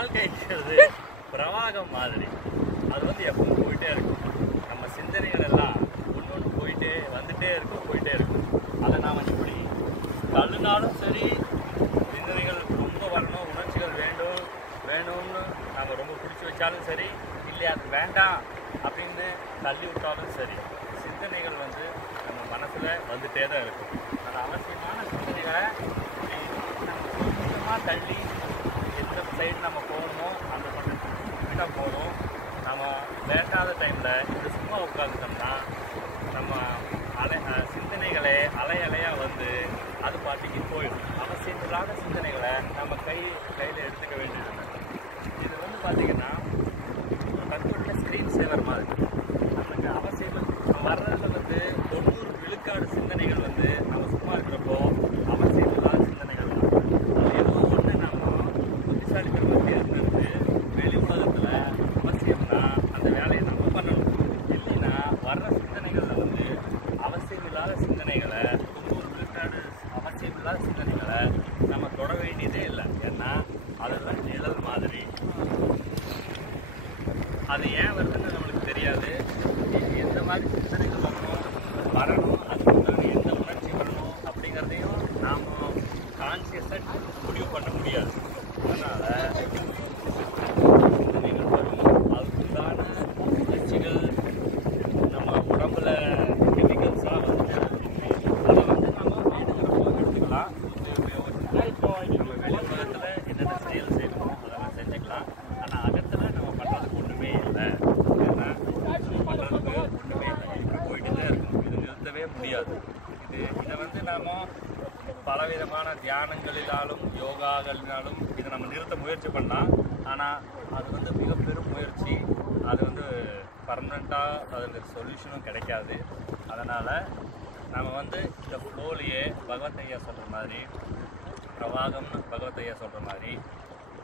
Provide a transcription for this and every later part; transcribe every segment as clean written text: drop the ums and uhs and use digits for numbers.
வாழ்க்கைங்கிறது பிரவாகம் மாதிரி. அது எப்பவும் போயிட்டே இருக்கும். நம்ம சிந்தனைகள் எல்லாம் ஒன்று போயிட்டே வந்துட்டே இருக்கும், போயிட்டே இருக்கும். அதை நாம் இப்படி தள்ளுனாலும் சரி, சிந்தனைகள் ரொம்ப வரணும், உணர்ச்சிகள் வேண்டும் வேணும்னு நாம் ரொம்ப பிடிச்சி வச்சாலும் சரி, இல்லை அது வேண்டாம் அப்படின்னு தள்ளி விட்டாலும் சரி, சிந்தனைகள் நம்ம மனசில் வந்துட்டே தான் இருக்கும். அது அவசியமான சிந்தனைகளை நம்ம கொஞ்சமாக தள்ளி எந்த சைடு நம்ம போகணுமோ அந்த பக்கம் விட்டால் போதும். நம்ம வேண்டாத டைமில் இது சும்மா உட்காந்துட்டோம்னா நம்ம சிந்தனைகளே அலையாக அது பாட்டுக்கு போயிடும். அவசியமில்லாத சிந்தனைகளை நம்ம கையில் எடுத்துக்க வேண்டியது. இது பார்த்திங்கன்னா கம்ப்யூட்டரில் ஸ்க்ரீன் சேவர் மாதிரி. நமக்கு அவசியம் வர்றதில் 90 விழுக்காடு சிந்தனைகள் நம்ம சும்மா இருக்கிறப்போ அவசியமில்லாத சிந்தனைகள் தான். அது ஏதோ ஒன்று நம்ம புத்திசாலித்தனமாக தேர்ந்தெடுத்து வெளி உலகத்தில் அவசியம்னா அந்த வேலையை நம்ம பண்ணணும். இல்லைன்னா வர்ற சிந்தனைகளில் அவசியமில்லாத சிந்தனைகளை 90 விழுக்காடு அவசியமில்லாத சிந்தனைகளை நம்ம தொட வேண்டியதே இல்லை. ஏன்னா அதெல்லாம் நிழல் மாதிரி. அது ஏன் வருதுன்னு நம்மளுக்கு தெரியாது. எந்த மாதிரி சிந்தனைகள் வரணும், அதுக்கு எந்த உணர்ச்சி வரணும் அப்படிங்கிறதையும் நாம் கான்சியஸாக முடிவு பண்ண முடியாது. அதனால் சிந்தனைகள் வரும், அதுக்குண்டான உணர்ச்சிகள் நம்ம உடம்புல கெமிக்கல்ஸாக அதை நம்ம வீடுகளுக்கு எடுத்துக்கலாம். நம்ம வெளி உலகத்தில் என்னென்ன செயல் செய்யணுமோ அதெல்லாம் செஞ்சுக்கலாம். ஆனால் அகத்தில் நம்ம பண்ணுறதுக்கு ஒன்றுமே இல்லை. ஏன்னா நம்ம பண்ணுறதுக்கு ஒன்றுமே இல்லை, இப்படி போயிட்டு தான் இருக்கும். இது நிறுத்தவே முடியாது. இதை நாம் பலவிதமான தியானங்களினாலும் யோகாக்களினாலும் இதை நம்ம நிறுத்த முயற்சி பண்ணலாம். ஆனால் அது மிக பெரும் முயற்சி. அது பர்மனெண்ட்டாக அதில் சொல்யூஷனும் கிடைக்காது. அதனால் நம்ம இந்த ஃப்ளோலையே பகவத் ஐயா சொல்கிற மாதிரி, பிரவாகம்னு பகவத் ஐயா சொல்கிற மாதிரி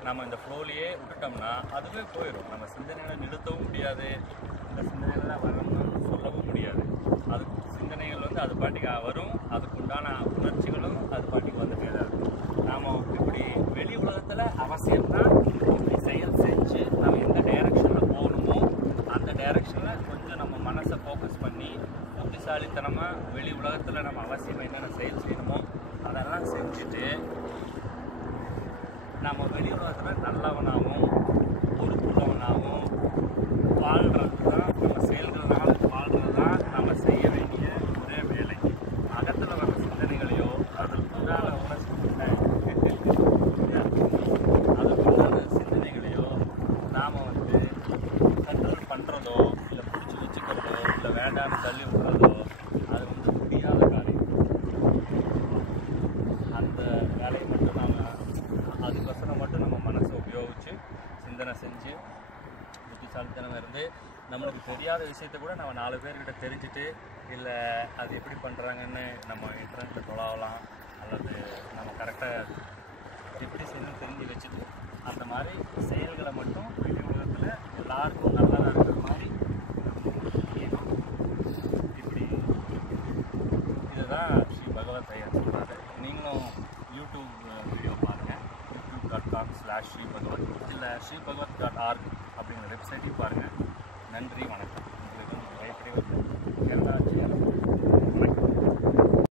நம்ம இந்த ஃப்ளோலையே விட்டுட்டோம்னா அதுவே போயிடும். நம்ம சிந்தனைகளை நிறுத்தவும் முடியாது, இந்த சிந்தனைகள்லாம் வரணும்னு சொல்லவும் முடியாது. அது சிந்தனைகள் அது பாட்டுக்கு வரும், அதுக்குண்டான உணர்ச்சிகளும் அது பாட்டுக்கு வந்துட்டே தான் இருக்கும். நாம் இப்படி வெளி உலகத்தில் அவசியம்னா இப்படி செயல் செஞ்சு நம்ம எந்த டைரக்ஷனில் போகணுமோ அந்த டைரக்ஷனில் கொஞ்சம் நம்ம மனசை ஃபோக்கஸ் பண்ணி புத்திசாலித்தனமாக வெளி உலகத்தில் நம்ம அவசியம் என்னென்ன செயல் செய்யணுமோ அதெல்லாம் செஞ்சுட்டு நம்ம வெளி உலகத்தில் நல்லவனாகவும் பொறுப்புள்ளவனாகவும் வாழ்கிறது தான், நம்ம செயல்கள்னால வாழ்கிறது தான் நம்ம செய்ய வேண்டிய ஒரே வேலை. அகத்தில் வர சிந்தனைகளையோ அதற்குண்டான அதுக்குண்டான சிந்தனைகளையோ நாம் கண்ட்ரோல் பண்ணுறதோ இல்லை பிடிச்சி வச்சுக்கிறதோ இல்லை வேண்டாம்னு தள்ளி விடுறதோ அது முடியாத காரியம். அந்த வேலையை மட்டும் அதுக்கொசரம் மட்டும் நம்ம மனசை உபயோகித்து சிந்தனை செஞ்சு புத்திசாலித்தனம் இருந்து நம்மளுக்கு தெரியாத விஷயத்த கூட நம்ம 4 பேர்கிட்ட தெரிஞ்சுட்டு, இல்லை அது எப்படி பண்ணுறாங்கன்னு நம்ம இன்டர்நெட்டில் தொலாவலாம், அல்லது நம்ம கரெக்டாக எப்படி செய்யணும்னு தெரிஞ்சு வச்சுட்டு அந்த மாதிரி செயல்களை மட்டும் வெளி உலகத்தில் எல்லாருக்கும் நல்லதாக இருக்கிற மாதிரி இப்படி இதுதான் ஸ்ரீ பகவத் ஐயா சொல்கிறாரு. நீங்களும் யூடியூப் வீடியோ பாருங்கள், youtube.com/ஸ்ரீபகவத் இல்லை ஸ்ரீபகவத்.org அப்படிங்கிற வெப்சைட்டையும் பாருங்கள். நன்றி, வணக்கம்.